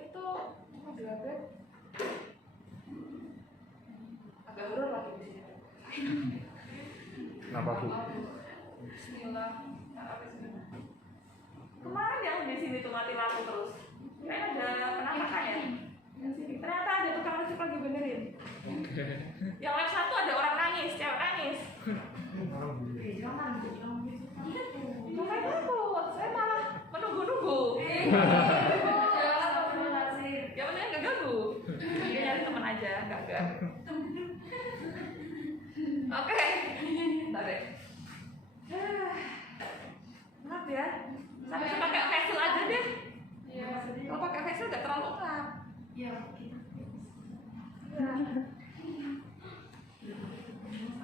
itu diabetes agak horor lagi di sini. Kenapa Bu? Bismillah. Kemarin yang di sini tuh mati lampu terus. Kayaknya ada penampakan ya. Ternyata ada tukang listrik lagi benerin. Yang lab 1 ada orang nangis, cewek nangis. Jangan takut, saya malah menunggu-nunggu. Ya pentingnya nggak ganggu. Dia nyari teman aja, nggak. Oke, bentar deh. Maaf ya, saya pakai facial aja deh. Kalau pakai facial nggak terlalu ngap.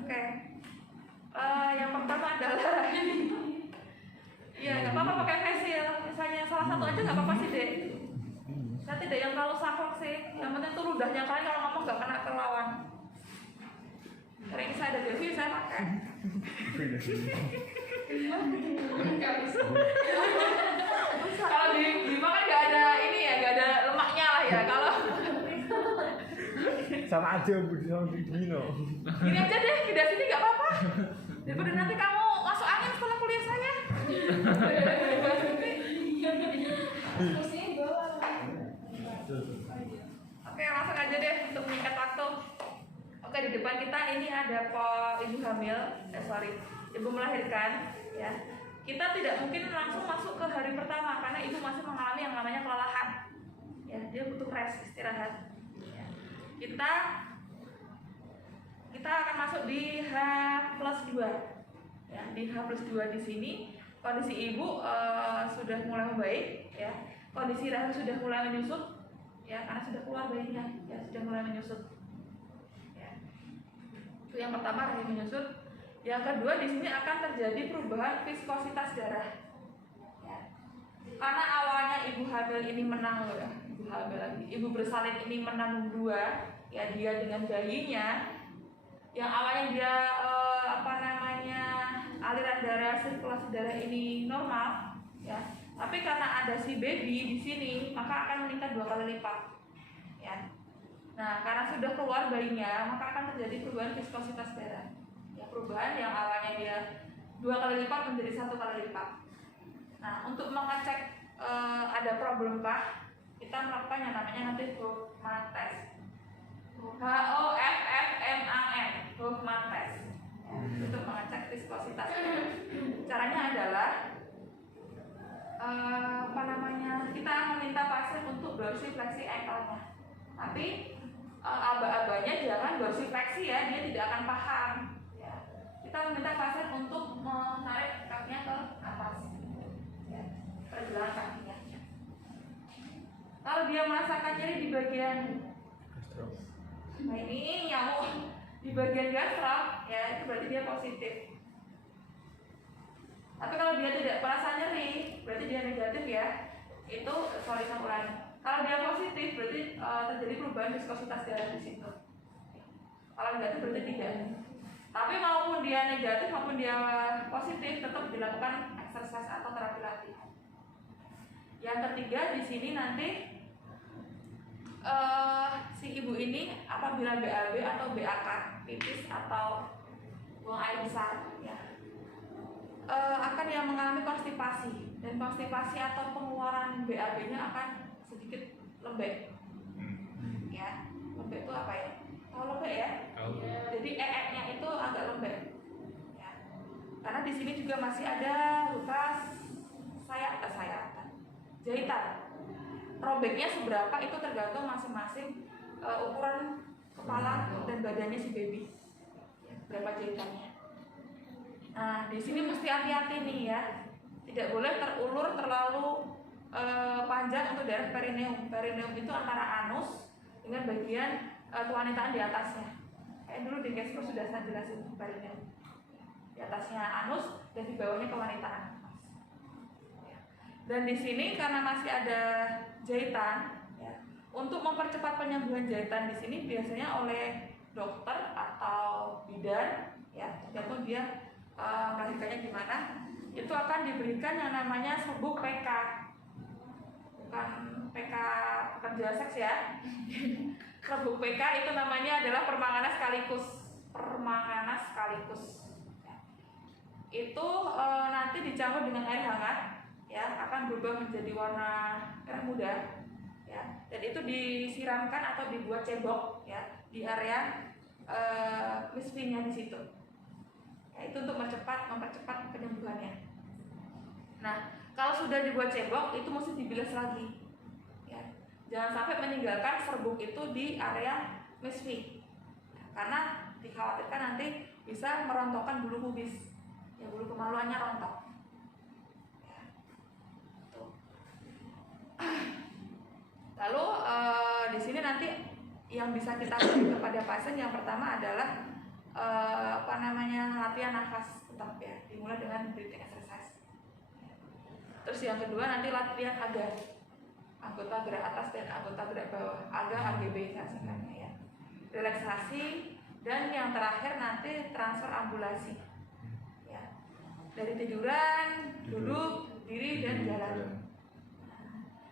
Oke. Yang pertama adalah iya nggak apa-apa pakai facial. Misalnya salah satu aja nggak apa-apa sih deh. Saya tidak yang terlalu saklek sih. Yang penting tuh ludahnya kalian kalau ngomong nggak kena ke lawan. Sering saya ada Devi saya pakai. Kalau di Bima kan nggak ada ini ya, nggak ada lemaknya lah ya. Kalau Sama aja Bu, sama Dino. gini aja deh, di sini nggak apa-apa. Daripada nanti kamu masuk angin setelah kuliah saya. Oke, langsung aja deh untuk meningkat waktu. Oke, di depan kita ini ada ibu hamil, ibu melahirkan, ya. Kita tidak mungkin langsung masuk ke hari pertama karena ibu masih mengalami yang namanya kelelahan. Ya, dia butuh rest, istirahat. Ya. Kita akan masuk di H+2. Ya, di H+2 di sini kondisi ibu sudah mulai membaik, ya. Kondisi rahim sudah mulai menyusut, ya, karena sudah keluar bayinya, ya, sudah mulai menyusut. Ya. Itu yang pertama, rahim menyusut. Yang kedua, di sini akan terjadi perubahan viskositas darah. Ya. Karena awalnya ibu hamil ini menanggung, ya, ibu bersalin ini menanggung 2, ya, dia dengan bayinya. Yang awalnya dia aliran darah, sirkulasi darah ini normal, ya. Tapi karena ada si baby di sini, maka akan meningkat 2 kali lipat, ya. Nah, karena sudah keluar bayinya, maka akan terjadi perubahan viskositas darah. Ya, perubahan yang awalnya dia 2 kali lipat menjadi 1 kali lipat. Nah, untuk mengecek ada problemkah, kita melakukan yang namanya nanti Hoffman test. HOFFMAN, Hoffman test. Ya, untuk mengecek viskositas. Caranya adalah kita meminta pasien untuk dorsifleksi ankle-nya. Tapi aba-abanya jangan dorsifleksi ya, dia tidak akan paham. Ya. Kita meminta pasien untuk menarik kakinya ke atas, ya, pergelangan kakinya. Kalau dia merasakan nyeri di bagian ini nyamuk di bagian gastro, ya, itu berarti dia positif. Tapi kalau dia tidak merasa nyeri, berarti dia negatif ya. Itu saya ulangi. Kalau dia positif, berarti terjadi perubahan viskositas darah di situ. Kalau negatif berarti tidak. Tapi maupun dia negatif maupun dia positif, tetap dilakukan exercise atau terapi latihan. Yang ketiga di sini nanti si ibu ini apabila BAB atau BAK, pipis atau buang air besar, ya, akan yang mengalami konstipasi, dan konstipasi atau pengeluaran BAB-nya akan sedikit lembek. Ya, lembek itu apa ya? Tahu lembek ya? Jadi nya itu agak lembek. Ya. Karena di sini juga masih ada luka jahitan. Robeknya seberapa itu tergantung masing-masing ukuran kepala dan badannya si baby. Ya, berapa jahitannya. Nah, di sini mesti hati-hati nih ya. Tidak boleh terulur terlalu panjang untuk daerah perineum. Perineum itu antara anus dengan bagian kewanitaan di atasnya. Kayak dulu di Kespo sudah saya jelasin perineum. Di atasnya anus dan di bawahnya kewanitaan. Dan di sini karena masih ada jahitan, ya, untuk mempercepat penyembuhan jahitan di sini biasanya oleh dokter atau bidan, ya, tergantung dia melahirkannya gimana. itu akan diberikan yang namanya serbuk PK, bukan PK pekerja seks ya. Serbuk PK itu namanya adalah permangana sekaligus. Itu nanti dicampur dengan air hangat, ya, akan berubah menjadi warna merah muda, ya, dan itu disiramkan atau dibuat cebok, ya, di area misfinya di situ. Ya, itu untuk mempercepat penyembuhannya. Nah, kalau sudah dibuat cebok itu mesti dibilas lagi, ya. Jangan sampai meninggalkan serbuk itu di area misfi, karena dikhawatirkan nanti bisa merontokkan bulu pubis, ya, bulu kemaluannya rontok. Ya. Tuh. Lalu di sini nanti yang bisa kita beri kepada pasien yang pertama adalah latihan nafas tetap, ya, dimulai dengan breathing exercise. Terus yang kedua nanti latihan AGA, anggota gerak atas dan anggota gerak bawah, AGA AGB singkatnya, ya. Relaksasi, dan yang terakhir nanti transfer ambulasi, ya. Dari tiduran, duduk, diri, dan jalan.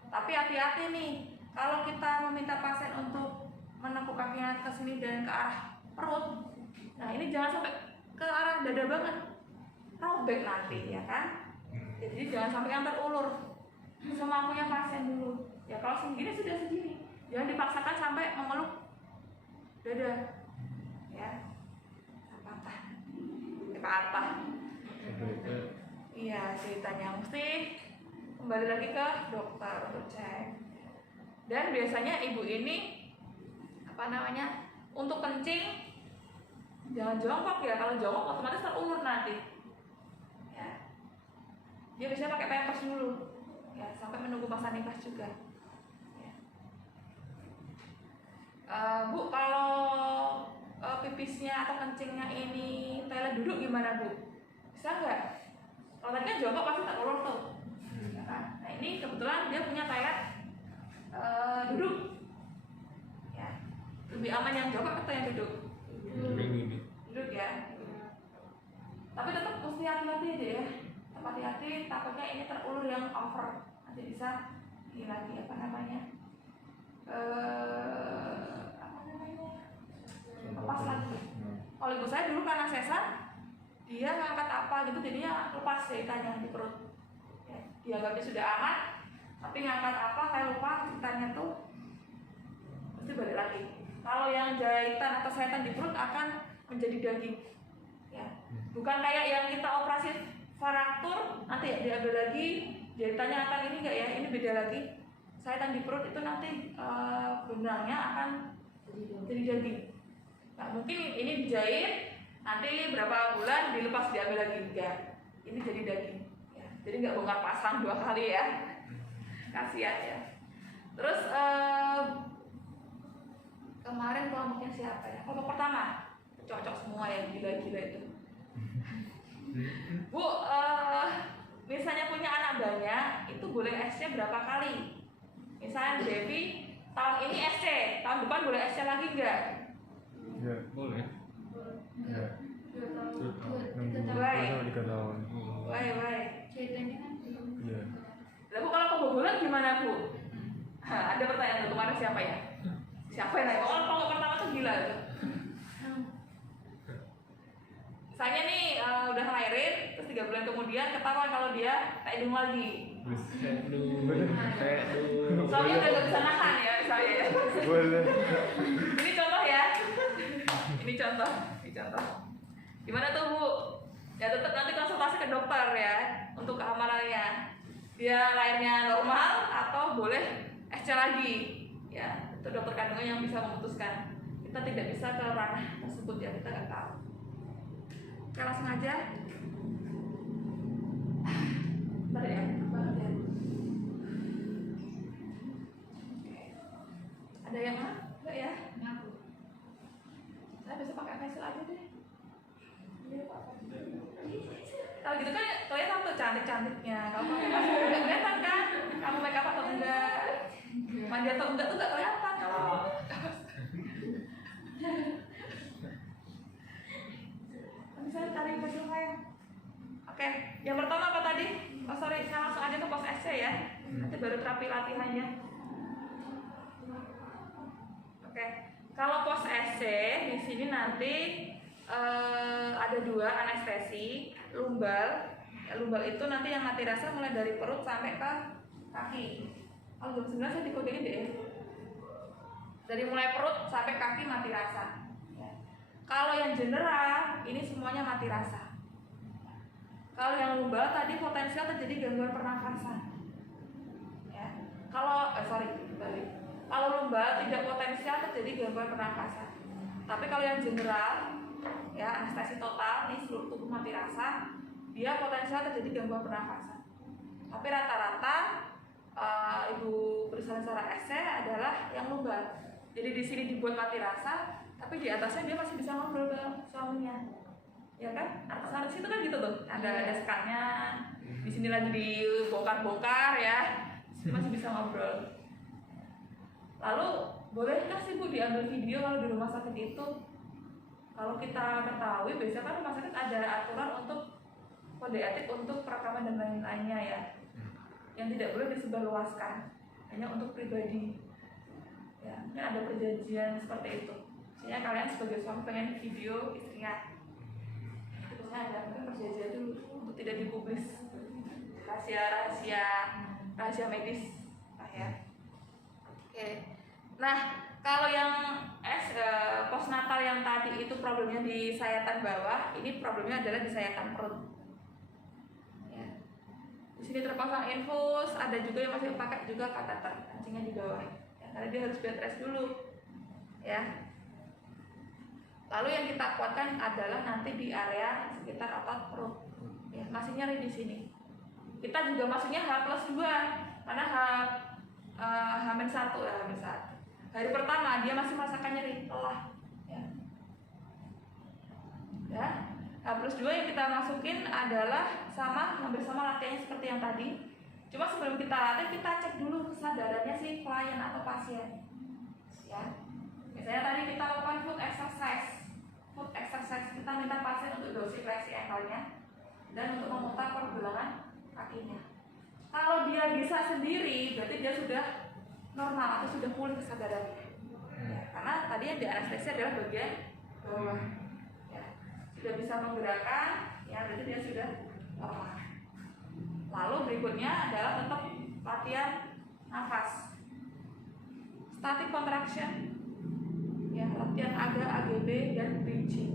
Tapi hati-hati nih, kalau kita meminta pasien untuk menekuk kakinya ke sini dan ke arah perut, nah ini jangan sampai ke arah dada banget, robek nanti, ya kan? Jadi jangan sampai yang terulur, semampunya pasien dulu. Ya kalau segini sudah segini, jangan dipaksakan sampai memeluk dada, ya. Patah. Iya, ceritanya mesti kembali lagi ke dokter untuk cek. Dan biasanya ibu ini untuk kencing jangan jongkok, ya. Kalau jongkok otomatis terulur nanti, ya. Dia biasanya pakai pampers dulu, ya, sampai menunggu masa nifas juga, ya. Bu, kalau pipisnya atau kencingnya ini toilet duduk gimana, Bu? Bisa nggak? Kalau tadi kan jongkok pasti terulur tuh, ya kan? Nah ini kebetulan dia punya toilet duduk, ya. Lebih aman yang jongkok atau yang duduk? Duduk, ya. Tapi tetap mesti hati-hati aja, ya. Hati-hati, takutnya ini terulur yang over, nanti bisa ini lagi lepas lagi. Kalau ibu saya dulu karena sesar, dia ngangkat apa gitu jadinya lepas jahitannya di perut, ya. Dianggapnya sudah aman, tapi ngangkat apa saya lupa, jahitannya tuh pasti balik lagi. Kalau yang jahitan atau sahitan di perut akan menjadi daging, ya. Bukan kayak yang kita operasi fraktur nanti ya diambil lagi jahitannya akan ini enggak, ya, ini beda lagi. Sahitan di perut itu nanti benangnya akan jadi daging. Nah, mungkin ini dijahit nanti berapa bulan dilepas diambil lagi, enggak, ini jadi daging, ya. Jadi nggak bongkar pasang 2 kali, ya, kasihan, ya. Terus kemarin kelompoknya siapa, ya? Kelompok pertama cocok semua yang gila-gila itu. Bu, misalnya punya anak banyak, itu boleh SC berapa kali? Misalnya Devi tahun ini SC, tahun depan boleh SC lagi enggak? Ya, Boleh. ya. 3 tahun. Baik. Ceritanya kan Iya. Lalu kalau kebobolan gimana, Bu? Ada pertanyaan tuh, kemarin siapa ya? Siapa yang nanya? Oh, kalau pertama tuh gila tuh. Misalnya nih udah ngelahirin, terus 3 bulan kemudian ketahuan kalau dia tak hidung lagi. Soalnya udah gak bisa nahan, ya, misalnya, ya. Boleh. Ini contoh, ya. Ini contoh. Gimana tuh, Bu? Ya tetap nanti konsultasi ke dokter, ya, untuk keamalannya. Dia lahirnya normal atau boleh SC lagi, ya. Itu dokter kandungan yang bisa memutuskan. Kita tidak bisa ke ranah tersebut, ya, kita nggak tahu. Oke, langsung aja. Bentar, ya. Ada yang mana? Enggak, ya? Saya bisa pakai facial aja deh. Kalau gitu kan kelihatan tuh cantik-cantiknya. Kalau pakai facial nggak kelihatan kan? Kamu make up atau enggak? Mandi atau enggak tuh nggak kelihatan kalau. Nanti saya cari facial saya. Oke, Oke, yang pertama apa tadi? Oh sorry, saya langsung aja ke pos SC ya. Nanti baru terapi latihannya. Oke, kalau pos SC di sini nanti ada 2 anestesi, lumbal. Ya, lumbal itu nanti yang mati rasa mulai dari perut sampai ke kaki. Kalau jam 9 saya dikodein deh. Dari mulai perut sampai kaki mati rasa. Ya. Kalau yang general ini semuanya mati rasa. Kalau yang lumbal tadi potensial terjadi gangguan pernafasan. Ya. Kalau balik. Kalau lumbal tidak potensial terjadi gangguan pernafasan. Tapi kalau yang general, ya anestesi total nih seluruh tubuh mati rasa, dia potensial terjadi gangguan pernafasan. Tapi rata-rata ibu bersalin secara SC adalah yang lumbal. Jadi di sini dibuat mati rasa, tapi di atasnya dia masih bisa ngobrol ke suaminya, ya kan? Artis-artis itu kan gitu tuh, ada skanya, di sini lagi dibongkar-bongkar ya, masih bisa ngobrol. Lalu bolehkah sih Bu diambil video kalau di rumah sakit itu? Kalau kita ketahui, biasanya kan rumah sakit ada aturan untuk kode etik untuk perekaman dan lain-lainnya ya, yang tidak boleh disebarluaskan, hanya untuk pribadi. Ya, mungkin ada perjanjian seperti itu. Misalnya kalian sebagai suami pengen video istrinya, terusnya ada mungkin perjanjian dulu untuk tidak dipublis, rahasia medis, lah ya. Oke. Nah, kalau yang postnatal yang tadi itu problemnya di sayatan bawah, ini problemnya adalah di sayatan perut. Ya. Di sini terpasang infus, ada juga yang masih pakai juga kateter, kancingnya di bawah. Karena dia harus bed rest dulu, ya. Lalu yang kita kuatkan adalah nanti di area sekitar otot perut, ya, masih nyeri di sini. Kita juga masuknya H+2, karena H-1 ya, H-1. Hari pertama dia masih merasakan nyeri, lelah, ya. Ya, H+2 yang kita masukin adalah hampir sama latihannya seperti yang tadi. Cuma sebelum kita latih, kita cek dulu kesadarannya si klien atau pasien. Ya. Misalnya tadi kita lakukan foot exercise. Foot exercise kita minta pasien untuk dorsifleksi ankle-nya dan untuk memutar pergelangan kakinya. Kalau dia bisa sendiri, berarti dia sudah normal atau sudah pulih kesadarannya. Ya, karena tadi yang di anestesi adalah bagian bawah. Ya. Sudah bisa menggerakkan, ya berarti dia sudah normal. Lalu berikutnya adalah tetap latihan nafas, static contraction, ya latihan AGA, AGB dan bridging.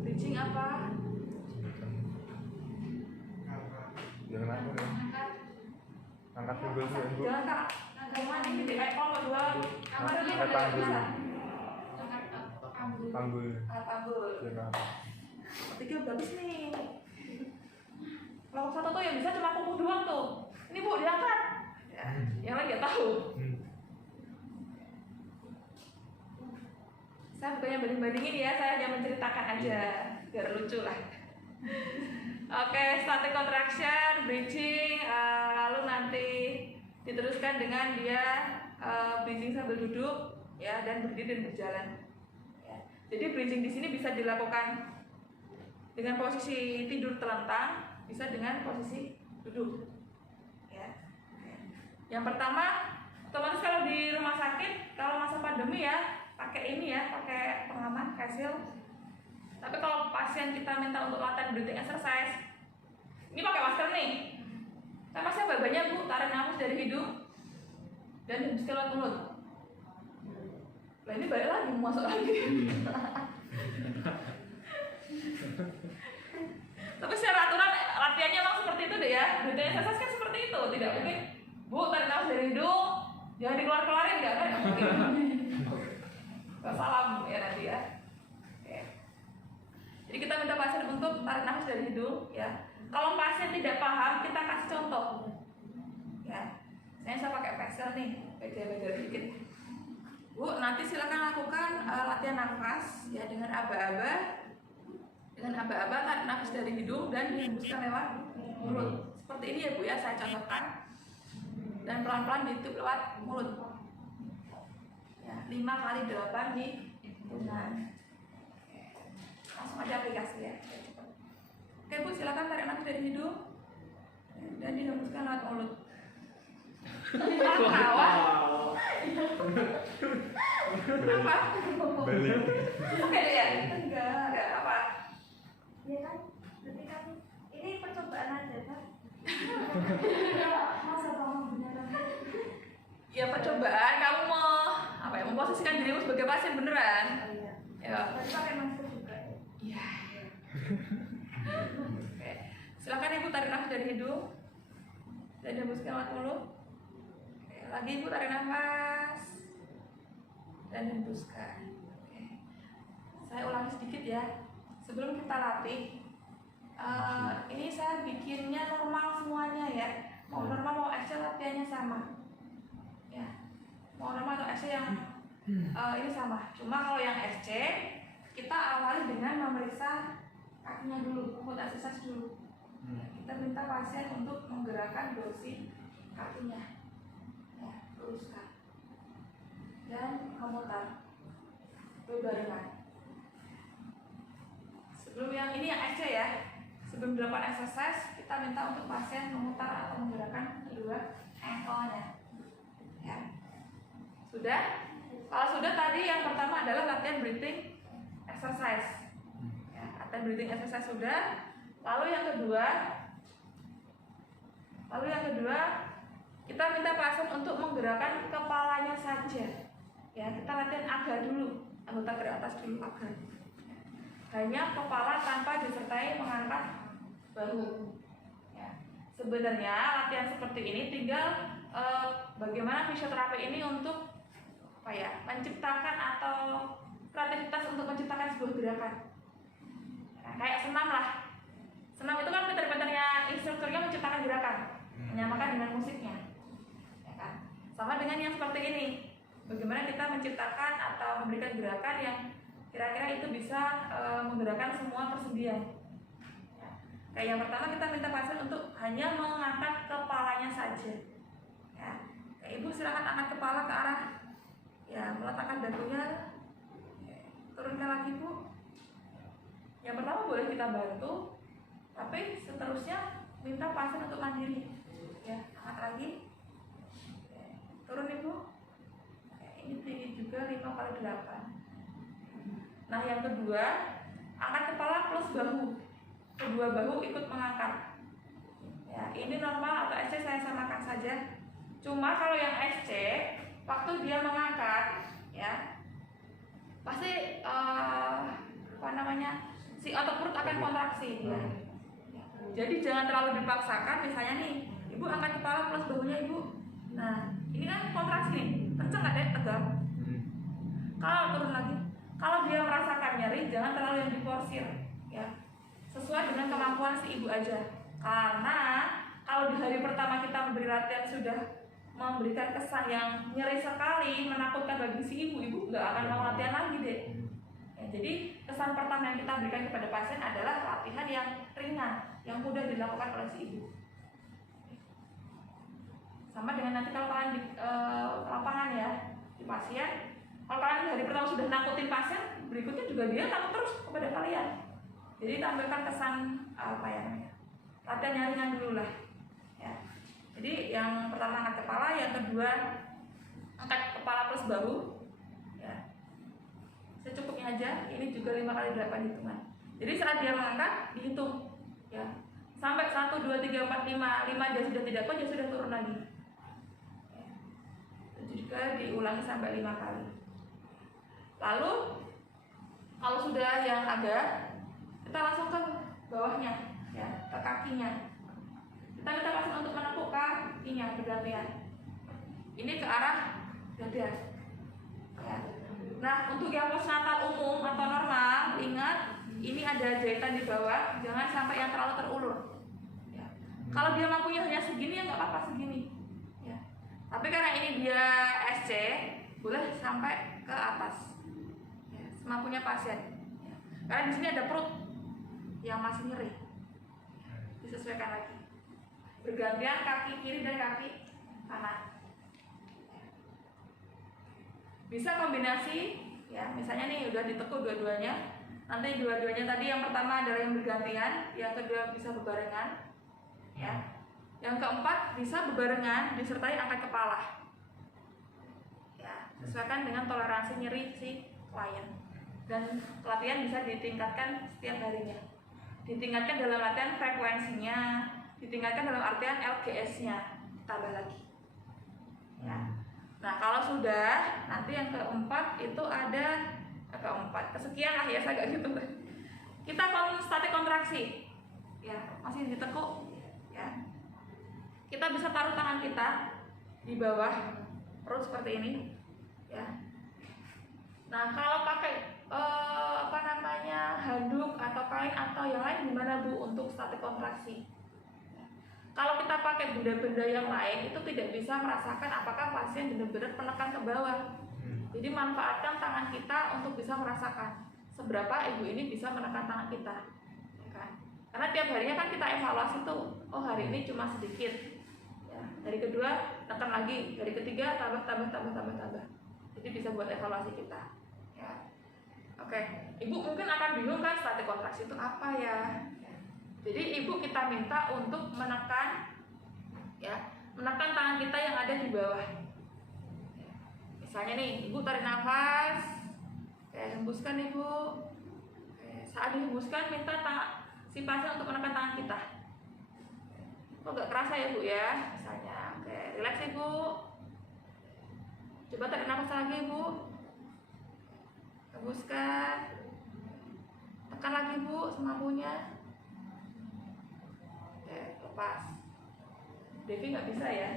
Bridging apa? Jangan aku ya. Angkat dulu ya Bu. Jangan kak, jangan ini di kalau dua kamar ini Angkat tidak tanggul. bisa. Tanggul. Tanggul. Jangan. Ketiga bagus nih. Kalau satu tuh yang bisa cuma kuku doang tuh. Ini Bu diangkat. Ya, yang lain nggak tahu. Saya bukannya banding-bandingin ya, saya hanya menceritakan aja biar lucu lah. Oke, static contraction, bridging, lalu nanti diteruskan dengan dia bridging sambil duduk, ya dan berdiri dan berjalan. Ya. Jadi bridging di sini bisa dilakukan dengan posisi tidur telentang, bisa dengan posisi duduk. Ya. Yang pertama, otomatis kalau di rumah sakit, kalau masa pandemi ya, pakai ini ya, pakai pengaman, face shield. Tapi kalau pasien kita minta untuk latihan breathing exercise, ini pakai masker nih. Napasnya banyak Bu, tarik nafas dari hidung dan hembuskan lewat mulut. Nah ini balik lagi, masuk lagi. Tapi secara aturan latihannya memang seperti itu deh ya. Breathing exercise kan seperti itu, tidak mungkin Bu tarik nafas dari hidung, jangan dikeluar-keluarin, nggak kan? Salam ya nanti ya. Oke. Jadi kita minta pasien untuk tarik nafas dari hidung ya. Kalau pasien tidak paham, kita kasih contoh. Ya. Saya pakai facial nih, beda-beda sedikit. Bu, nanti silakan lakukan latihan nafas ya dengan aba-aba. Dengan aba-aba tarik nafas dari hidung dan dihembuskan lewat mulut. Seperti ini ya Bu ya, saya contohkan. Dan pelan-pelan ditutup lewat mulut. Ya, 5 kali 8 di hidungan. Langsung aja aplikasi ya. Oke Bu, silakan tarik nafas dari hidung dan dihembuskan lewat mulut. Tawa? Apa? Balik. Oke ya? Enggak apa. Ya kan, berarti kan ini percobaan aja kan? Masa kamu beneran? Ya percobaan, kamu mau apa ya? Memposisikan dirimu sebagai pasien beneran. Oh iya. Ya. Berarti pakai masker juga. Iya. Oke. Silakan Ibu tarik nafas dari hidung dan hembuskan lewat mulut. Oke. Lagi Ibu tarik nafas dan hembuskan. Oke. Saya ulangi sedikit ya. Sebelum kita latih, ini saya bikinnya normal semuanya ya. Mau normal mau SC latihannya sama. Ya. Mau normal atau SC yang ini sama. Cuma kalau yang SC kita awali dengan memeriksa kakinya dulu, membuat exercise dulu. Kita minta pasien untuk menggerakkan dorsi kakinya, ya, luruskan dan memutar berbarengan. Sebelum yang ini yang SC ya, sebelum dilakukan exercise kita minta untuk pasien memutar atau menggerakkan kedua ankle-nya. Ya. Sudah? Kalau sudah, tadi yang pertama adalah latihan breathing exercise. Ya, latihan breathing exercise sudah. Lalu yang kedua kita minta pasien untuk menggerakkan kepalanya saja. Ya, kita latihan aga dulu, anggota gerak atas dulu aga. Hanya kepala tanpa disertai mengangkat bahu. Ya. Sebenarnya latihan seperti ini tinggal bagaimana fisioterapi ini untuk apa ya, menciptakan atau kreativitas untuk menciptakan sebuah gerakan. Ya, kayak senam lah. Senam itu kan pintar-pintarnya instrukturnya menciptakan gerakan, menyamakan dengan musiknya. Ya kan? Sama dengan yang seperti ini. Bagaimana kita menciptakan atau memberikan gerakan yang kira-kira itu bisa menggerakkan semua persendian. Ya. Kayak yang pertama kita minta pasien untuk hanya mengangkat kepalanya saja. Ya. Kayak Ibu silakan angkat kepala ke arah, ya, meletakkan dagunya, turunkan lagi Bu. Yang pertama boleh kita bantu, tapi seterusnya minta pasien untuk mandiri. Ya, angkat lagi, turun Ibu. Ini tinggi juga 5x8. Nah yang kedua, angkat kepala plus bahu, kedua bahu ikut mengangkat. Ya, ini normal atau SC saya samakan saja. Cuma kalau yang SC, waktu dia mengangkat, ya pasti si otot perut akan kontraksi. Ya. Jadi jangan terlalu dipaksakan. Misalnya nih, Ibu angkat kepala plus bahunya Ibu. Nah ini kan kontraksi nih, kenceng nggak deh, tegang. Kalau turun lagi, kalau dia merasakan nyeri, jangan terlalu yang diporsir, ya. Sesuai dengan kemampuan si Ibu aja. Karena kalau di hari pertama kita memberi latihan sudah memberikan kesan yang nyeri sekali, menakutkan bagi si Ibu nggak akan mau latihan lagi deh. Ya, jadi kesan pertama yang kita berikan kepada pasien adalah latihan yang ringan, yang mudah dilakukan oleh si Ibu. Sama dengan nanti kalau kalian di lapangan ya, di pasien. Kalau kalian di hari pertama sudah nakutin pasien, berikutnya juga dia takut terus kepada kalian. Jadi tampilkan kesan apa ya namanya, latihan yang ringan dulu lah. Ya. Jadi yang pertama angkat kepala, yang kedua angkat kepala plus bahu. Ya. Secukupnya aja. Ini juga 5x8 hitungan. Jadi saat dia mengangkat dihitung, ya, sampai 1, 2, 3, 4, 5 dia sudah tidak kuat, dia sudah turun lagi. Ya. Juga diulangi sampai 5 kali. Lalu kalau sudah yang agak, kita langsung ke bawahnya, ya, ke kakinya. Kita minta pasien untuk menekuk kakinya bergantian. Ini ke arah dada. Ya. Nah, untuk yang postnatal umum atau normal, ingat ini ada jahitan di bawah, jangan sampai yang terlalu terulur. Ya. Kalau dia mampunya hanya segini, ya nggak apa-apa segini. Ya. Tapi karena ini dia SC, boleh sampai ke atas. Semampunya pasien. Ya. Karena di sini ada perut yang masih nyeri. Disesuaikan lagi. Bergantian kaki kiri dan kaki kanan. Bisa kombinasi, ya, misalnya nih udah ditekuk dua-duanya, Nanti dua-duanya tadi, yang pertama adalah yang bergantian, yang kedua bisa bebarengan, ya. Yang keempat bisa bebarengan disertai angkat kepala. Ya, sesuaikan dengan toleransi nyeri si klien. Dan latihan bisa ditingkatkan setiap harinya. Ditingkatkan dalam latihan frekuensinya, ditingkatkan dalam artian LGS-nya, tambah lagi. Ya. Nah, kalau sudah, nanti yang keempat itu ada kesekian lah ya, saya agak gitu. Kita statik kontraksi, ya masih ditekuk, ya. Kita bisa taruh tangan kita di bawah perut seperti ini, ya. Nah, kalau pakai handuk atau kain atau yang lain gimana Bu untuk statik kontraksi? Kalau kita pakai benda-benda yang lain itu tidak bisa merasakan apakah pasien benar-benar menekan ke bawah. Jadi manfaatkan tangan kita untuk bisa merasakan seberapa ibu ini bisa menekan tangan kita, ya kan? Karena tiap harinya kan kita evaluasi tuh, oh hari ini cuma sedikit, ya. Hari kedua tekan lagi, hari ketiga tambah. Jadi bisa buat evaluasi kita, ya. Oke, ibu mungkin akan bingung kan statik kontraksi itu apa ya? Jadi ibu kita minta untuk menekan, ya, menekan tangan kita yang ada di bawah. Misalnya nih, ibu tarik nafas, hembuskan ibu. Saat dihembuskan, minta si pasien untuk menekan tangan kita. Kok gak kerasa ya Bu ya? Misalnya, oke, relax ibu. Coba tarik nafas lagi ibu. Hembuskan. Tekan lagi Bu semampunya. Oke, lepas. Devi nggak bisa ya.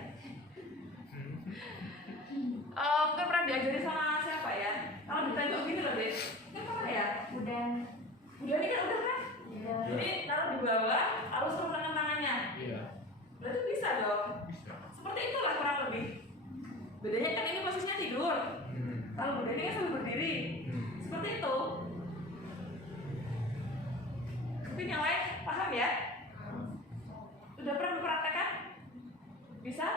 Mungkin pernah diajari sama siapa ya? Kalau ditengok gini loh, Dek. Ini apa ya? Udah ini kan udah kan? Iya. Jadi taruh di bawah, harus suruh menekan tangannya. Iya. Berarti bisa dong. Bisa. Seperti itulah kurang lebih. Bedanya kan ini posisinya tidur. Kalau udah ini kan sambil berdiri. Seperti itu. Mungkin yang lain paham ya? Sudah pernah mempraktekkan? Bisa?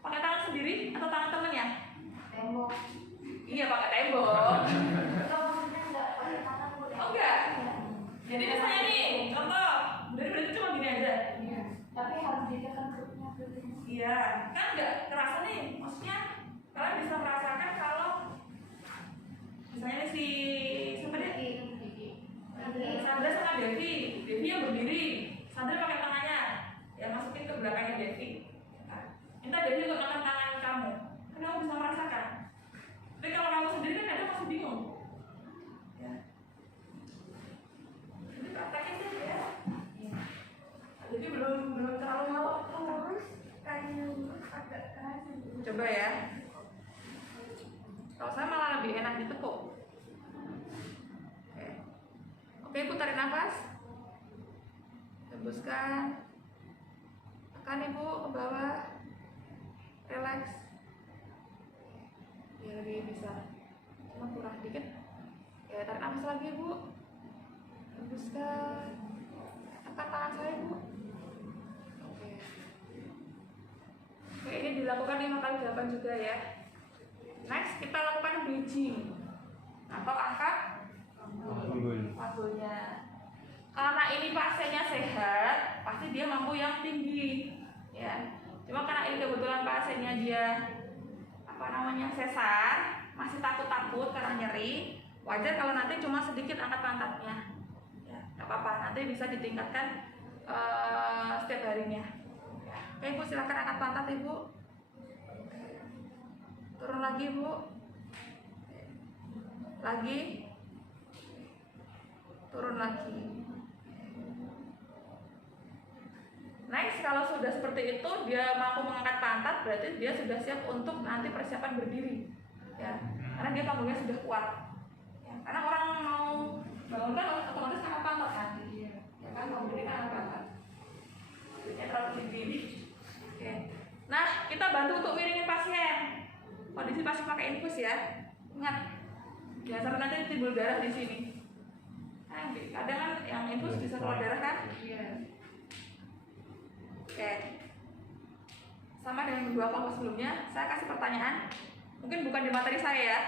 Pakai tangan sendiri atau tangan temennya? Tembok. Iya, pakai tembok. Kalau maksudnya nggak pakai tangan boleh? Oh enggak? Jadi misalnya nih, contoh, berarti cuma gini aja. Iya. Tapi harus ditekan perutnya dulu. Iya, kan nggak kerasa nih. Maksudnya kalian bisa merasakan kalau misalnya si siapa dia? Sandra sama Devi yang berdiri, Sandra pakai tangannya, ya masukin ke belakangnya Devi. Minta Devi untuk menekan tangan kamu, kan kamu bisa merasakan. Tapi kalau kamu sendiri kan kadang masih bingung. Ya. Jadi praktekin saja ya. Jadi belum terlalu lurus, kayaknya agak keras. Coba ya. Kalau saya malah lebih enak ditekuk. Oke, ibu tarik nafas. Hembuskan. Tekan ibu ke bawah. Relax. Ya lebih bisa. Cuma kurang dikit. Ya tarik nafas lagi ibu. Hembuskan. Tekan tangan saya ibu. Oke, ini dilakukan 5 kali 8 juga ya. Next kita lakukan bridging atau angkat panggulnya. Karena ini pasiennya sehat, pasti dia mampu yang tinggi, ya. Cuma karena ini kebetulan pasiennya dia sesar, masih takut karena nyeri, wajar kalau nanti cuma sedikit angkat pantatnya. Ya, nggak apa-apa, nanti bisa ditingkatkan setiap harinya. Oke, ibu silakan angkat pantat ibu. Turun lagi ibu. Lagi. Turun lagi. Next, kalau sudah seperti itu dia mampu mengangkat pantat, berarti dia sudah siap untuk nanti persiapan berdiri, ya. Karena dia panggungnya sudah kuat, ya. Karena orang mau bangun kan otomatis angkat pantat kan, ya kan, mau berdiri kan angkat pantat. Jadi terlalu tinggi. Oke. Nah, kita bantu untuk miringin pasien. Kondisi pasien pakai infus ya. Ingat, biasa nanti timbul darah di sini. Kadang kan yang infus bisa keluar darah kan? Iya. Oke. Sama dengan dua kelompok sebelumnya, saya kasih pertanyaan. Mungkin bukan di materi saya ya.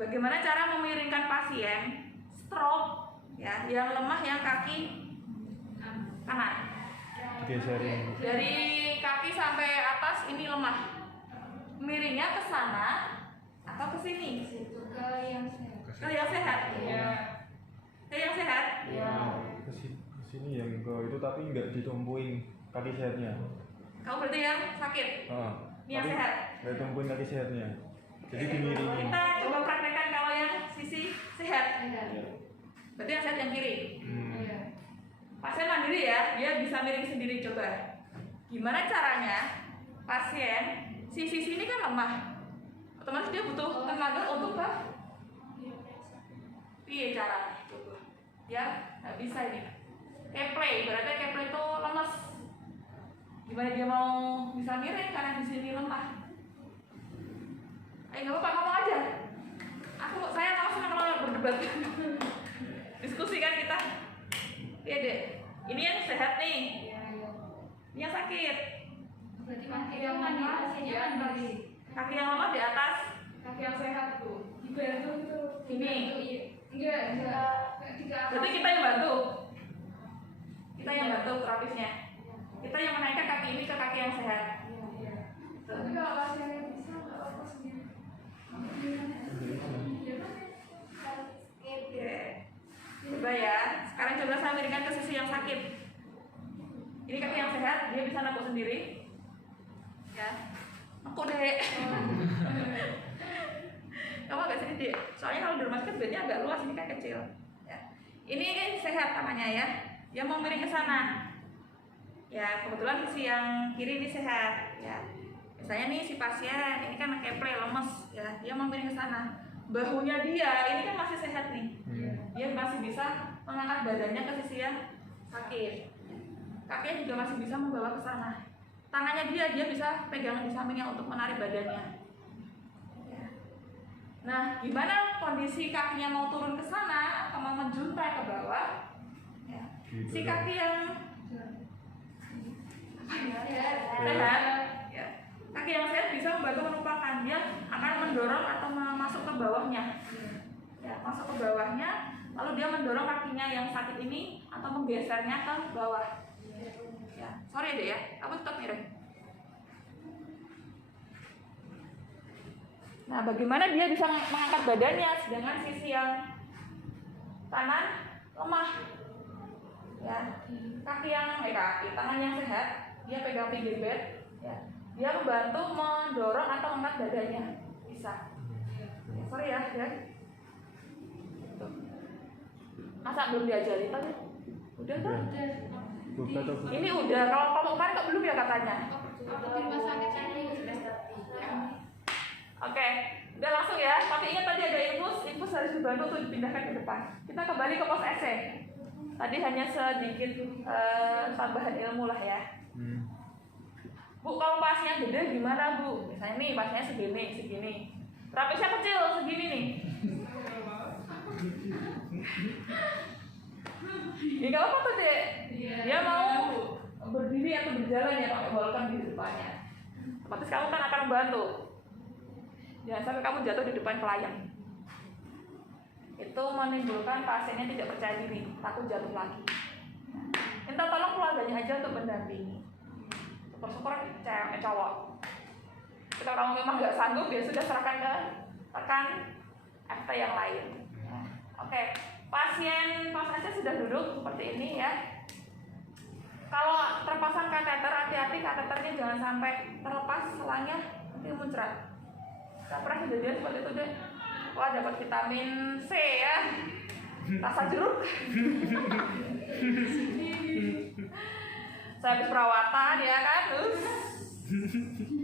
Bagaimana cara memiringkan pasien stroke, ya, yang lemah yang kaki kanan. Geserin. Dari kaki sampai atas ini lemah. Miringnya ke sana atau ke sini? Ke yang sehat. Ke yang sehat. Iya. Ke yang sehat. Iya. Ke sini yang ke itu tapi nggak ditumpuin kaki sehatnya. Kamu berarti yang sakit. Ini yang Tapi sehat. nggak ditumpuin kaki sehatnya. Jadi dimiringin. Kita coba praktekkan kalau yang sisi sehat. Berarti yang sehat yang kiri. Iya. Pasien mandiri ya, dia bisa miring sendiri. Coba. Gimana caranya pasien sisi sini kan lemah, otomatis dia butuh tenaga untuk iya cara coba. Ya nggak bisa ini. Keplay, berarti keplay itu lemes. Gimana dia mau bisa miring karena di sini lemah? Ayo nggak apa-apa, ngomong aja. Saya tahu senang kalau berdebat. Diskusi kan kita. Iya deh. Ini yang sehat nih. Ini yang sakit. Berarti kaki yang lemah di atas. Kaki yang lemah di atas. Kaki yang sehat tuh. Dibantu tuh. Ini. Enggak. Berarti kita yang bantu. Kita yang bantu terapisnya. Kita yang menaikkan kaki ini ke kaki yang sehat. Tapi kalau pasiennya bisa nggak apa-apa sendiri. Oke. Coba ya. Sekarang coba saya miringkan ke sisi yang sakit. Ini kaki yang sehat, dia bisa nekuk sendiri. Ya. Nekuk deh. Kamu agak sedih deh. Soalnya kalau di rumah sakit bednya agak luas, ini kan kecil. Ya. Ini kan sehat tangannya ya. Dia mau miring ke sana. Ya, kebetulan sisi yang kiri ini sehat. Ya. Misalnya nih si pasien, ini kan keplay lemes, ya. Dia mau miring ke sana. Bahunya dia ini kan masih sehat nih. Dia masih bisa mengangkat badannya ke sisi yang sakit. Kakinya juga masih bisa membawa ke sana. Tangannya dia bisa pegangan di sampingnya untuk menarik badannya. Ya. Nah, gimana kondisi kakinya mau turun ke sana atau mau menjuntai ke bawah? Ya. Si kaki yang sehat, ya. Kaki yang sehat bisa membantu menumpahkan, dia akan mendorong atau masuk ke bawahnya. Ya, masuk ke bawahnya, lalu dia mendorong kakinya yang sakit ini atau menggesernya ke bawah. Ya, sorry deh ya, kamu tetap miring. Nah, bagaimana dia bisa mengangkat badannya sedangkan sisi yang kanan lemah? Ya, tangan yang sehat, dia pegang pinggir bed, ya. Dia membantu mendorong atau mengangkat badannya, bisa. Ya, sorry ya. Masa belum diajari tadi? Udah kan? Ini udah, kalau kamu kemarin kok belum ya katanya? Oke, udah langsung ya. Tapi ingat tadi ada infus harus dibantu untuk dipindahkan ke depan. Kita kembali ke pos essay. Tadi hanya sedikit tambahan ilmu lah ya. Bu, kalau pasnya gede gimana Bu? Misalnya nih pasnya segini. Terapisnya kecil segini nih. Ya nggak apa-apa tuh dek. Dia mau berdiri atau berjalan ya pakai welcome di depannya. Otomatis kamu kan akan membantu. Jangan sampai kamu jatuh di depan klien. Itu menimbulkan pasiennya tidak percaya diri, takut jatuh lagi. Minta tolong keluarganya aja untuk mendampingi. Syukur-syukur cewek cowok. Kalau kamu memang nggak sanggup, ya sudah serahkan ke rekan FT yang lain. Oke, pasien sudah duduk seperti ini ya. Kalau terpasang kateter, hati-hati kateternya jangan sampai terlepas selangnya nanti muncrat. Saya pernah kejadian seperti itu deh. Wah, dapat vitamin C ya, rasa jeruk. Saya habis perawatan ya kan, terus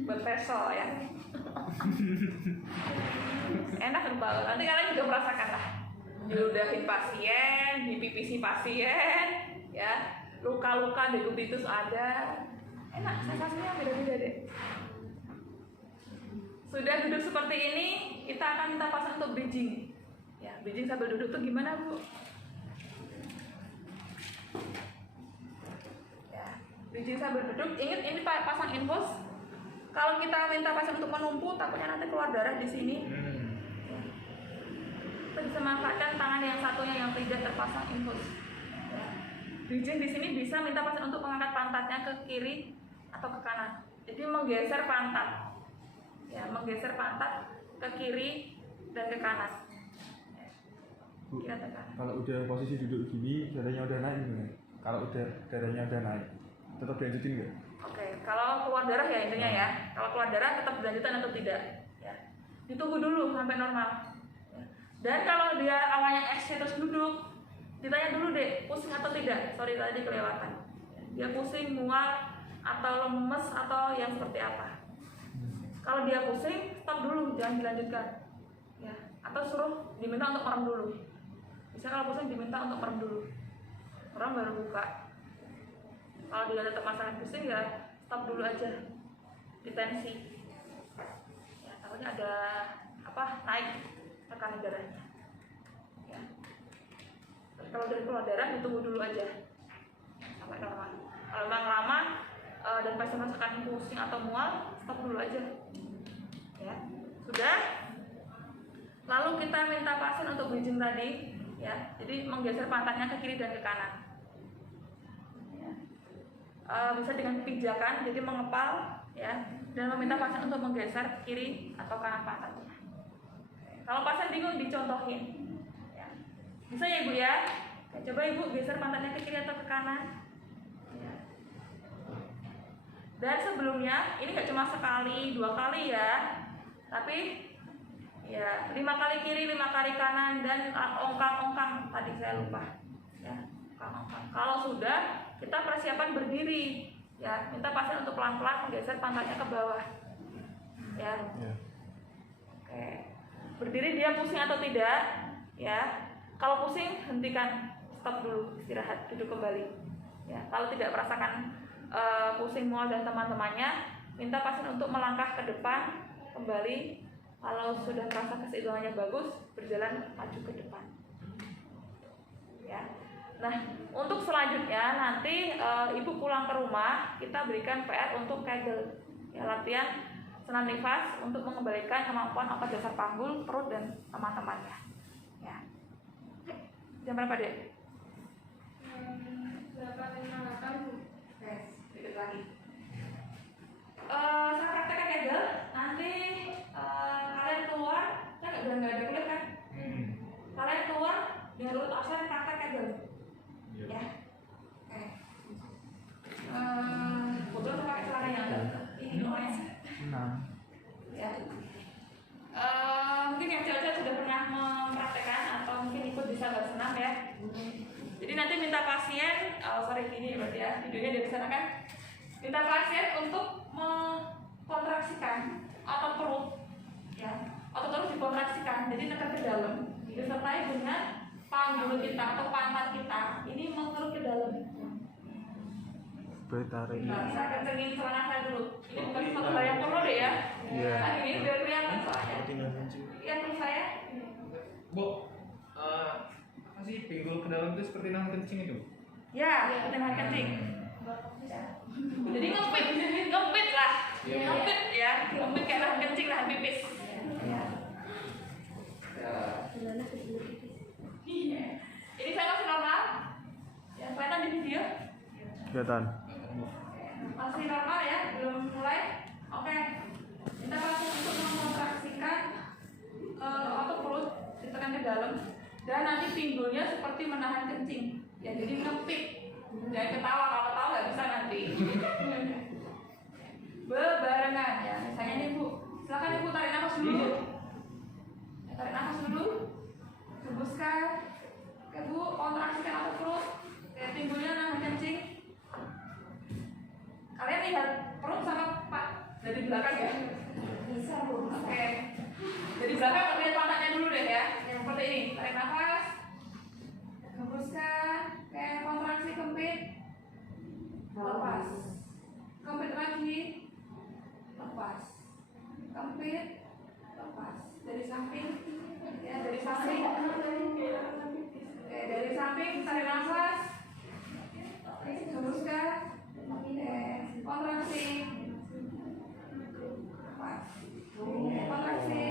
buat facial ya. Enak banget. Nanti kalian juga merasakan lah. Diludahin pasien, dipipisi pasien, ya. Luka-luka degubitus ada. Enak, sensasinya beda-beda deh. Sudah duduk seperti ini, kita akan minta pasang untuk bridging. Ya, bridging sambil duduk tuh gimana Bu? Ya, bridging sambil duduk. Ingat ini pasang infus. Kalau kita minta pasang untuk menumpu, takutnya nanti keluar darah di sini. kita bisa manfaatkan tangan yang satunya yang tidak terpasang infus. Ya. Bridging di sini bisa minta pasien untuk mengangkat pantatnya ke kiri atau ke kanan. Jadi menggeser pantat, ya, menggeser pantat ke kiri dan ke kanan. Ya. Bu, Kiri atau kanan. kalau udah posisi duduk gini, darahnya udah naik gimana? Kalau udah darahnya udah naik, tetap dilanjutin nggak? Oke, kalau keluar darah ya intinya ya. Kalau keluar darah tetap dilanjutkan atau tidak? Ya. Ditunggu dulu sampai normal. Ya. Dan kalau dia awalnya SC terus duduk, ditanya dulu deh, pusing atau tidak? Sorry tadi kelewatan. Dia pusing, mual, atau lemes atau yang seperti apa? Kalau dia pusing, stop dulu, jangan dilanjutkan. Ya. Atau suruh diminta untuk merem dulu. Bisa kalau pusing diminta untuk merem dulu. Merem baru buka. Kalau dia tetap masalah pusing ya stop dulu aja, ditensi. Ya, takutnya ada apa naik tekanan darahnya. Ya. Kalau dari keluar darah ditunggu dulu aja sampai normal. Kalau memang lama dan pasien merasakan pusing atau mual, stop dulu aja. Ya, sudah. Lalu kita minta pasien untuk bridging tadi, ya. Jadi menggeser pantatnya ke kiri dan ke kanan. Ya. Bisa dengan pijakan, jadi mengepal, ya, dan meminta pasien untuk menggeser kiri atau kanan pantatnya. Kalau pasien bingung dicontohin, ya. Bisa ya ibu ya. Coba ibu geser pantatnya ke kiri atau ke kanan. Ya. Dan sebelumnya ini nggak cuma sekali, 2 kali ya, tapi ya 5 kali kiri, 5 kali kanan, dan ongkang-ongkang tadi saya lupa. Ya, ongkang-ongkang. Kalau sudah, kita persiapan berdiri. Ya, minta pasien untuk pelan-pelan menggeser pantatnya ke bawah. Ya. Oke. Berdiri dia pusing atau tidak? Ya. Kalau pusing hentikan, stop dulu, istirahat, duduk kembali. Ya. Kalau tidak merasakan pusing, mual dan teman-temannya, minta pasien untuk melangkah ke depan kembali. Kalau sudah merasa keseimbangannya bagus, berjalan maju ke depan. Ya. Nah, untuk selanjutnya nanti ibu pulang ke rumah, kita berikan PR untuk Kegel, ya, latihan senam nifas untuk mengembalikan kemampuan otot dasar panggul, perut dan teman-temannya. Ya. Jam berapa dek? 8.58. Dikit lagi. Saya praktekkan Kegel. Nanti kalian keluar, kan udah nggak ada kulit kan? Kalian keluar dengan urut absen praktek Kegel. Ya. Oke. Kebetulan saya pakai celana yang ini namanya. Ya. Mungkin yang cewek-cewek sudah pernah mempraktekkan atau mungkin ikut di sahabat senam ya. Jadi nanti minta pasien, sorry ini berarti ya videonya dari sana kan. Minta pasien untuk mengkontraksikan otot perut, ya, otot perut dikontraksikan, jadi tekan ke dalam, disertai dengan panggul kita atau pantat kita ini mengerut ke dalam. Bertarik. Nah, saya kencengin celana saya dulu. Ini bukan satu hal yang perlu deh ya. Iya. Nah, ini biar kelihatan soalnya. Lihat terus saya. Bu, apa sih pinggul ke dalam itu seperti nahan kencing itu? Ya, dengan kencing. Ya. Jadi ngempit lah. Ngempit ya, ngempit kayak nahan kencing, nahan pipis. Ya. Iya. Ini saya masih normal. Ya, kelihatan di video? Kelihatan. Masih normal ya, belum mulai. Oke. Kita pasien untuk mengkontraksikan otot perut, ditekan ke dalam, dan nanti pinggulnya seperti menahan kencing. Ya, jadi ngempit. Jangan ketawa, kalau ketawa nggak bisa nanti. Bebarengan ya. Misalnya nih Bu, silakan Ibu tarik nafas dulu. Ya, tarik nafas dulu. Hembuskan. Oke Bu, kontraksikan otot perut. Kayak pinggulnya nahan kencing. Kalian lihat perut sama Pak dari belakang ya? Bisa Bu. Oke. Dari belakang lihat pantatnya dulu deh ya. Yang seperti ini. Tarik nafas. Hembuskan. Kayak kontraksi kempit. Lepas. Kempit lagi. Lepas. Kempit. Lepas. Dari samping. Ya, dari samping. Oke, dari samping tarik nafas. Hembuskan. Kontraksi. Lepas. Kontraksi.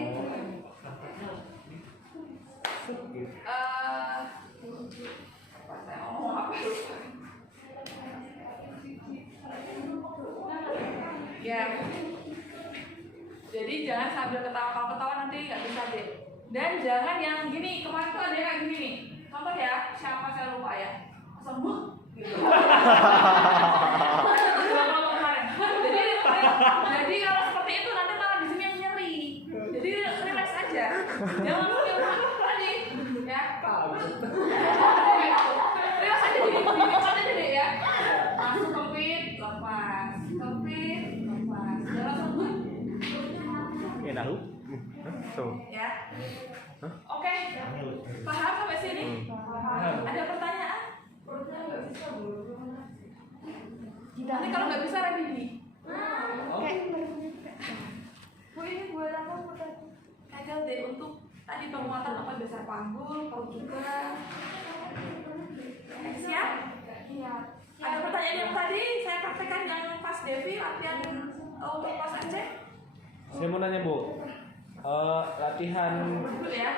Ya. Jadi jangan sambil ketawa, kalau ketawa nanti nggak bisa deh. Dan jangan yang gini, kemarin tuh ada yang kayak gini nih. Contoh ya, siapa saya lupa ya. Sembuh. Gitu. Jadi kalau seperti itu nanti malah di sini yang nyeri. Jadi relax aja. Jangan sambil tadi ya. Relax aja di depan aja deh ya. Masuk kempit, lepas. Kempit, lepas. Jangan sembuh. Enak lu? Tuh. Ya. Oke. Paham sampai sini? Ada pertanyaan? Nanti kalau nggak bisa revisi. Bu, ini buat apa Bu tadi? Kagak deh untuk tadi penguatan apa dasar panggul, kalau juga. Siap? Iya. Ada pertanyaan yang tadi saya praktekkan yang pas Devi latihan untuk pas Aceh. Saya mau nanya Bu, latihan Dulu ya.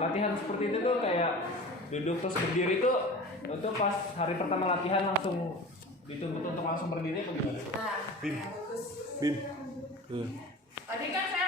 latihan seperti itu tuh kayak duduk terus berdiri tuh itu pas hari pertama latihan langsung dituntut untuk langsung berdiri apa gimana? Nah, Bim. bagus. Bim. Tadi kan saya